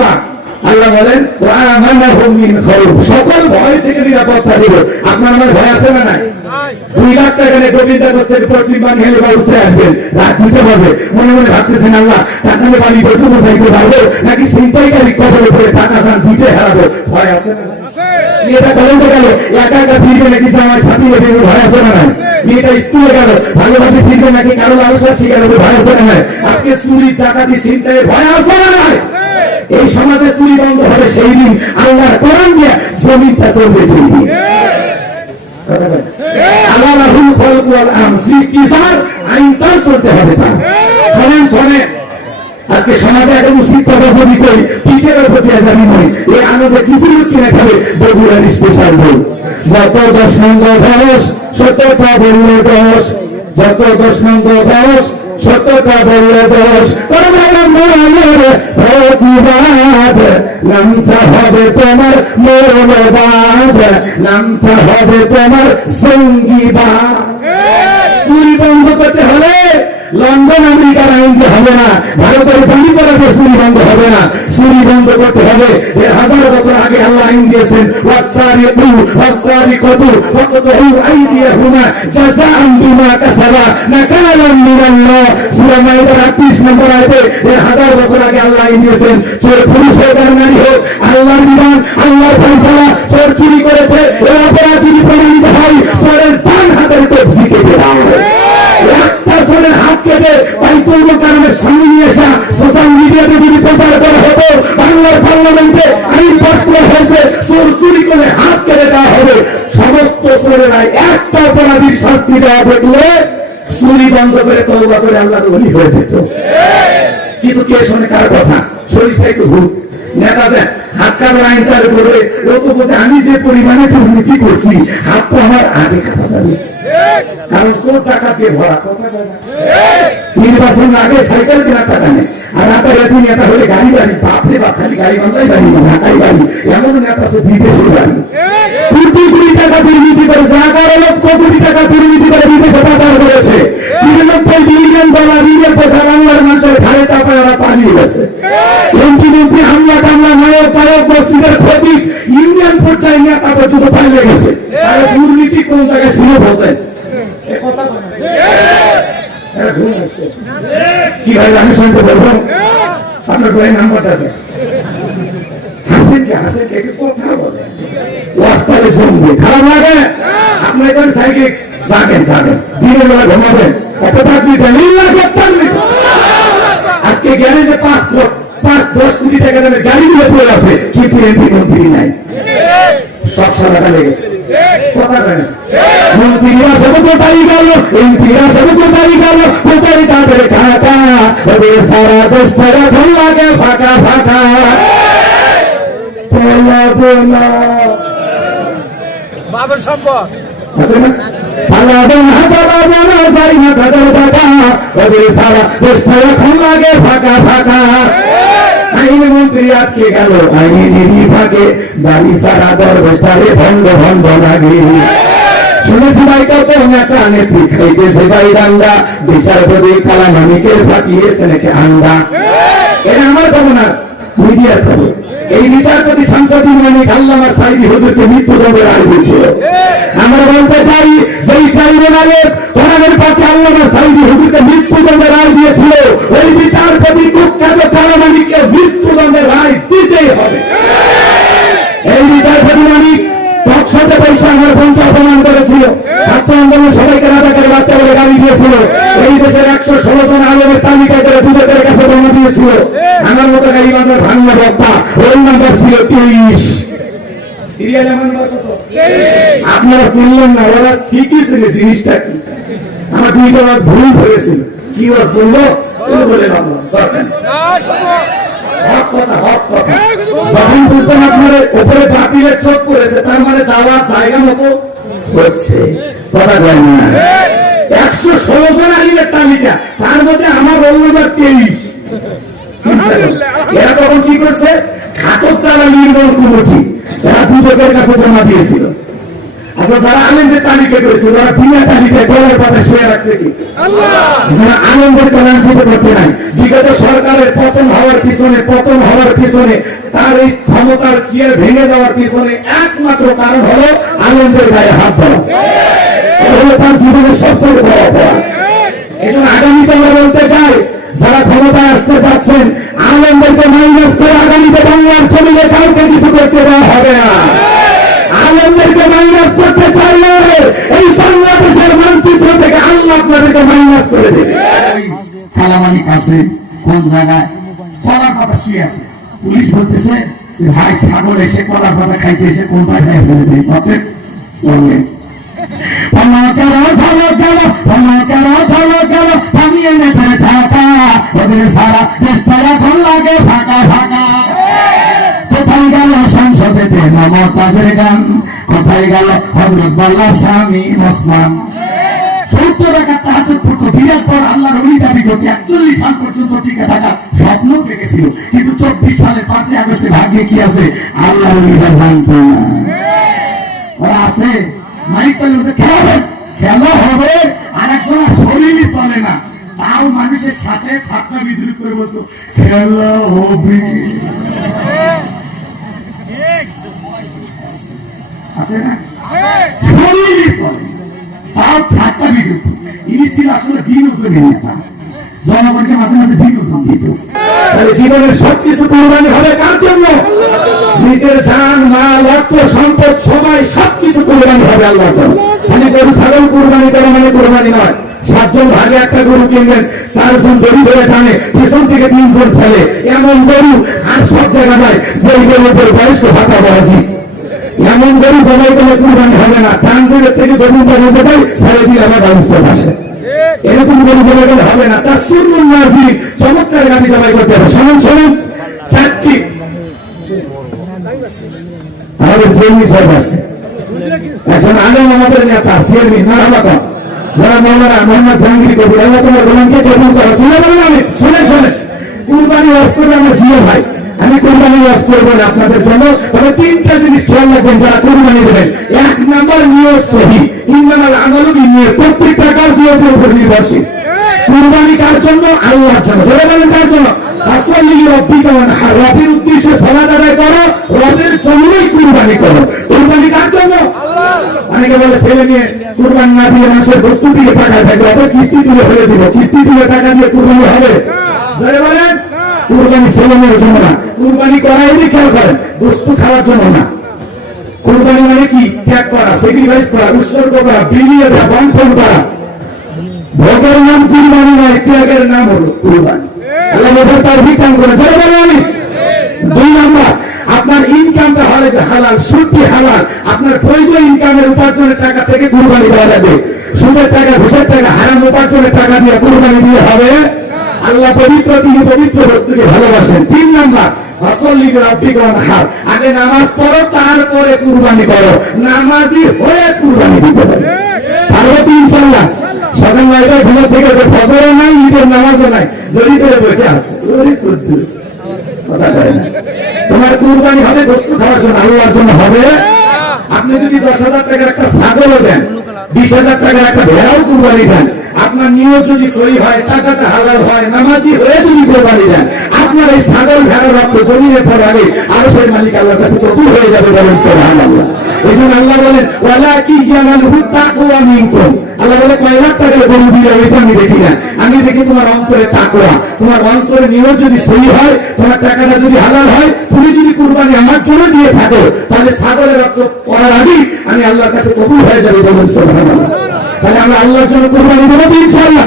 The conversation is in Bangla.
থাকবা। আল্লাহ বলেন সকল ভয় থেকে নিরাপত্তা দিব। আপনার আমার ভয় আছে না নাই? 2 লাখ টাকা নিয়ে গোবিন্দাগঞ্জ থেকে পশ্চিম বাংলা বাউসে আসবেন রাত 2টা বাজে, মনে মনে ভাবতেছেন আল্লাহ টাকা নিয়ে বাড়ি বসে বসাইতে পারবো নাকি ছিনতাইকারী কবরে পড়ে টাকা চান 2টা হারাবো? ভয় আছে না? মেয়েটা কলেজে গেল একা একা ফিরবে নাকি আমার সাথী হবে? ভয় আছে না নাই? মেয়েটা স্কুলে গেল ভালোভাবে ফিরবে নাকি কারো লালসা শিকার হবে? ভয় আছে না নাই? আজকে চুরি ডাকাতি ছিনতাই ভয় আছে না নাই? এই সমাজে চুরি বন্ধ হবে সেই দিন আল্লাহর কোরআন দিয়ে জমিনটা চলবে সেই দিন। আল্লাহুল খালক ওয়াল আম, সৃষ্টি যার আইনটাও চলতে হবে তার। শোনেন শোনেন, আজকে সমাজে একটা উচিত কথা যদি করি পিঠের উপর দিয়ে যাবি নয়, এই আনন্দে কিছু লোক কিনে খাবে বগুড়ার স্পেশাল বই। যত 10 নং ঘোষ সত্যটা বললে দোষ, যত 10 নং ঘোষ সত্যটা বললে দোষ, প্রতিবাদ নামটা হবে তোমার মৌলবাদ, নামটা হবে তোমার সঙ্গীবাদ। চুরি বন্ধ করতে হলে লন্ডন আমেরিকার আইন হবে না, ভারতের ফাঁড়ি করাতে চুরি বন্ধ হবে না। চুরি বন্ধ করতে হবে 1000 বছর আগে আল্লাহ আইন দিয়েছেন, ওয়াসারিকু ওয়াসারিকাতু ফাকতুহু আইদিয়াহুমা জাযাআন বিমা কাসাবা নাকালাম মিনাল্লাহ। সূরা মাইদার 38 নম্বর আয়াতে 1000 বছর আগে আল্লাহ আইন দিয়েছেন, চোর পুরুষ হোক আর নারী হোক, আল্লাহর বিধান আল্লাহর ফয়সালা। চোর চুরি করেছে, এই অপরাধ যদি প্রমাণিত হয় চোরের ডান হাতের কবজি কেটে দাও। একটা চোরের হাত কেটে বাইতুল মুকাররমের সামনে নিয়ে আসা সোশ্যাল মিডিয়াতে যদি প্রচার করা হতো, বাংলার পার্লামেন্টে আইন পাস করা হয়েছে চোর চুরি করে হাত কেটে দেওয়া হবে, সমস্ত চোরেরা একটা অপরাধীর শাস্তি দেওয়া দেখলে চুরি বন্ধ করে তওবা করে আল্লাহর ওলি হয়ে যেত। কিন্তু কে শোনে কার কথা? সরিষাই তো ভূত। নেতাদের হাত কাটার আইন চালু করবে, ও তো বলছে আমি যে পরিমাণে দুর্নীতি করছি হাত তো আমার আগে কাটা যাবে, কারণ চোর টাকা দিয়ে ভরা। কথা নির্বাচন আগে সাইকেল কেনার টাকা নেই, আর রাতারাতি নেতা হলে গাড়ি বাড়ি, বাপরে বাপ, খালি গাড়ি বান্ধাই বাড়ি না ঢাকাই বাড়ি, এমন নেতা আছে বিদেশের বাড়ি। কোটি কোটি টাকা দুর্নীতি করেছে, 11 লক্ষ কোটি টাকা দুর্নীতি করে বিদেশে পাচার করেছে। 93 বিলিয়ন ডলার ঋণের বোঝা বাংলার মানুষের ঘাড়ে চাপায় ওরা পালিয়ে গেছে। এমপি মন্ত্রী হামলা কামলা নায়ক তায়ক মসজিদের ক্ষতি ইউনিয়ন পর্যায়ে নেতা পর্যন্ত পালিয়ে গেছে। আর দুর্নীতি কোন জায়গায় ছিল বোঝেন? কি ভাই আমি শুনতে বলবো? আপনার ড্রয়িং নাম্বারটা দেন। হাসেন কে কথা বলে রাস্তায় শুনবে খারাপ লাগে? আপনার এখানে সাইকেল যাবেন দিনের বেলা ঘুমাবেন, কত থাকবি আজকে গ্যারেজে 5-10 কোটি টাকা দামের গাড়িগুলো পড়ে আছে, কিন্তু এমপি মন্ত্রী নাই, সব টাকা লেগেছে। কথা জানেন মন্ত্রীরা সব কোথায় গেল, এমপিরা সব কোথায় গেল, কোথায় তাদের টাকা? সারা দেশটা এখন লাগে ফাঁকা ফাঁকা। বাবার সম্পদ পালাবো না যাই না তাদের টাকা, সারা দেশটা এখন লাগে ফাঁকা ফাঁকা। আইনমন্ত্রী আটকে গেল আইনেরই ফাঁকে, বাড়ি সারা দরবেশটারে ভণ্ড ভণ্ড লাগে। শুনেছি ভাই কত নেতা নেত্রী খাইতেছে ভাই রান্না, বিচারপতি কালামানিকের ফাটিয়েছে নাকি আন্ডা। এটা আমার খবর না, মিডিয়ার খবর। এই বিচারপতি সাংসদ মানিক আল্লামা সাইদি হুজুরকে মৃত্যুদণ্ডের রায় দিয়েছিল। আমরা বলতে চাই যেই ট্রাইব্যুনালের কোরআনের পক্ষে আল্লামা সাইদি হুজুরকে মৃত্যুদণ্ডের রায় দিয়েছিল, ওই বিচারপতি কুখ্যাত কালামানিককে মৃত্যুদণ্ডের রায় দিতেই হবে। এই বিচারপতি মানিক টকশোতে পয়সা আমার বোনকে অপমান করেছিল, ছাত্র আন্দোলন সবাইকে রাজাকারের বাচ্চা বলে গালি দিয়েছিল, এই দেশের 116 জন আলেমের তালিকা করে দুদকের কাছে জমা দিয়েছিল। আমার মতো গাড়ি বাঁধার ভাঙনা বক্তা, ওই নাম্বার ছিল 23। সিরিয়াল নাম্বার কত? আপনারা শুনলেন না, ওরা ঠিকই ছিল জিনিসটা কি। আমার 2টা ওয়াজ ভুল ধরেছিল, কি ওয়াজ বললো বলে ভাবলাম দরকার হক কথা। যখন বুঝতেন আপনার উপরে বাতিলের চোখ পড়েছে, তার মানে দাওয়াত জায়গা মতো হচ্ছে। কথা বলেন না, 116 জন আলিমের তালিকা, তার মধ্যে আমার রোল নাম্বার 23। এরা তখন কি করছে? খাতর দ্বারা নির্মল কমিটি, এরা দুদকের কাছে জমা দিয়েছিল। আচ্ছা, যারা আলেমদের তালিকা করেছে যারা বিনা তালিকায় গলার পাতা শুয়ে রাখছে কি? যারা আলেমদেরকে লাঞ্ছিত করতে নাই, বিগত সরকারের পতন হওয়ার পিছনে তার এই ক্ষমতার চেয়ার ভেঙে যাওয়ার পিছনে একমাত্র কারণ হলো আলেমদের গায়ে হাত দেওয়া। এটা হলো তার জীবনের সবচেয়ে বড় অপরাধ। এই জন্য আগামীতে আমরা বলতে চাই, যারা ক্ষমতায় আসতে চাচ্ছেন আলেমদেরকে মাইনাস করে আগামীতে বাংলার জমিনে কাউকে কিছু করতে দেওয়া হবে না। আলেমদেরকে মাইনাস করতে চাইলে এই বাংলাদেশের মানচিত্র থেকে আল্লাহ আপনাদেরকে মাইনাস করে দেবে। কালামানি কাছে কোন জায়গায় কলার পাতা শুয়ে আছে, পুলিশ বলতেছে যে ভাই ছাগল এসে কলার পাতা খাইতে এসে কোন জায়গায় ফেলে দেয়, অতএব চলবে ওদের সারা দেশটা এখন লাগে ফাঁকা ফাঁকা। কোথায় গেল সংসদেতে মমতাজের গান, কোথায় গেল হযরত বাল্লা স্বামী ওসমান। 70 টাকা তাহাজ্জুদ পড়তো, বিয়ের পর আল্লাহর ওলি দাবি করতে 41 সাল পর্যন্ত টিকে থাকার স্বপ্ন দেখেছিল, কিন্তু 24 সালে 5 আগস্টে ভাগ্যে কি আছে আল্লাহর ওলিরা জানতো না। ওরা আছে মাইক পেলে খেলা হবে, আর একজন শরীরই চলে না, তাও মানুষের সাথে ঠাট্টা বিদ্রুপ করে বলতো খেলা হবে। আছে না শরীরই চলে, তাও ঠাট্টা বিদ্রুপ। ইনি ছিল আসলে বিনোদনের নেতা, জনগণকে মাঝে মাঝে বিনোদন দিত। জীবনের সবকিছু কোরবানি হবে কার জন্য? নিজের জান, মাল, অর্থ, সম্পদ, সময় সবকিছু কোরবানি হবে আল্লাহর জন্য। খালি গরু ছাগল কোরবানি করা মানে কোরবানি নয়। 7 জন ভাগে একটা গরু কিনবেন, 4 জন দড়ি ধরে টানে, পিছন থেকে 3 জন ফেলে, এমন গরু আর সব দেখা যায় যে গরুর উপর বয়স্ক ভাতা বাজি। এমন গরু জবাই করলে কোরবানি হবে না। টান দূরের থেকে গরুটা বেঁচে যায়, ছেড়ে দিয়ে আমার ব্যবস্থা আসে, এরকম গরু জবাই করলে হবে না। তার সুন্নুল নাজির চমৎকার গাড়ি জবাই করতে হবে। শোনেন 4টি আমাদের জেমি সাহেব আছে, একজন আলেম আমাদের নেতা সিএলবি নারাবাকা, যারা মৌলানা মোহাম্মদ জাহাঙ্গীর কবির, আল্লাহ তোমার গোলামকে কবুল করো। শোনেন কুরবানি ওয়াজ করবে আমার জিও ভাই, আমি কুরবানি ওয়াজ করবো না আপনাদের জন্য, তবে 3টা জিনিস খেয়াল রাখবেন যারা কুরবানি দেবেন। 1 নাম্বার নিয়ত সহি, ইন্নামাল আমালু বিন্নিয়াত, প্রত্যেকটা কাজ নিয়তের উপর নির্ভরশীল। কুরবানি কার জন্য? আল্লাহর জন্য। সবাই বলেন কার জন্য? রবের উদ্দেশ্যে সালাত আদায় করো, রবের জন্যই কুরবানি করো। কুরবানি কার জন্য? অনেকে বলে ছেলে নিয়ে কুরবানি না দিয়ে মানুষের বস্তু দিয়ে টাকা থাকবে, অত কিস্তি তুলে ফেলে দিব, কিস্তি তুলে টাকা দিয়ে কুরবানি হবে? বলেন কুরবানি ছেলে মেয়ের জন্য না, কুরবানি করা এদিকে খেয়াল করেন, বস্তু খাওয়ার জন্য না। কুরবানি মানে কি? ত্যাগ করা, স্যাক্রিফাইস করা, উৎসর্গ করা, বিলিয়ে দেওয়া, বন্টন করা। ভোগের নাম কুরবানি নয়, ত্যাগের নাম হলো কুরবানি। আল্লাহ বলেন তাওহীদ দান করে। যারা বলেন 2 নাম্বার, আপনার ইনকামটা হবে হালাল, সুদটি হালাল। আপনার বৈধ ইনকামের উপার্জনের টাকা থেকে কুরবানি দেওয়া যাবে। সুদের টাকা, ঘুষের টাকা, হারাম উপার্জনের টাকা দিয়ে কুরবানি দিয়ে হবে। আল্লাহ পবিত্র, তিনি পবিত্র বস্তুকে ভালোবাসেন। 3 নাম্বার, আগে নামাজ পড়ো, তারপরে কুরবানি করো। নামাজি হয়ে কুরবানি দিতে হবে, পারবো ইনশাআল্লাহ। সকাল 9টায় ঘুম থেকে ফজরও নাই, ঈদের নামাজও নাই, জড়িত হয়ে বসে আছে। তোমার কুরবানি হবে বস্তু খাওয়ার জন্য, আল্লাহর জন্য হবে। আপনি যদি 10,000 টাকার একটা ছাগলও দেন, 20,000 টাকার একটা ভেড়াও কুরবানি দেন, আপনার নিয়ত যদি সহি হয়, টাকাটা হালাল হয়, নামাজি হয়ে যদি কুরবানি দেন, আপনার এই ছাগল ভেড়ার রক্ত জমিয়ে পড়ে আগে আরো সেই মালিক আল্লাহর কাছে কবুল হয়ে যাবে। বলেন সুবহানাল্লাহ। এই জন্য আল্লাহ বলেন ওয়ালাকিন ইয়ানালহু তাকওয়া মিনকুম। আল্লাহ বলে কয় লাখ টাকার গরু দিলে এটা আমি দেখি না, আমি দেখি তোমার অন্তরে তাকওয়া। তোমার অন্তরে নিয়ত যদি সহি হয়, তোমার টাকাটা যদি হালাল হয়, তুমি যদি কুরবানি আমার জন্য দিয়ে থাকো, তাহলে ছাগলের রক্ত পড়ার আগেই আমি আল্লাহর কাছে কবুল হয়ে যাবে। বলেন সুবহানাল্লাহ। তাহলে আমরা আল্লাহর জন্য কুরবানি দেবো ইনশাআল্লাহ।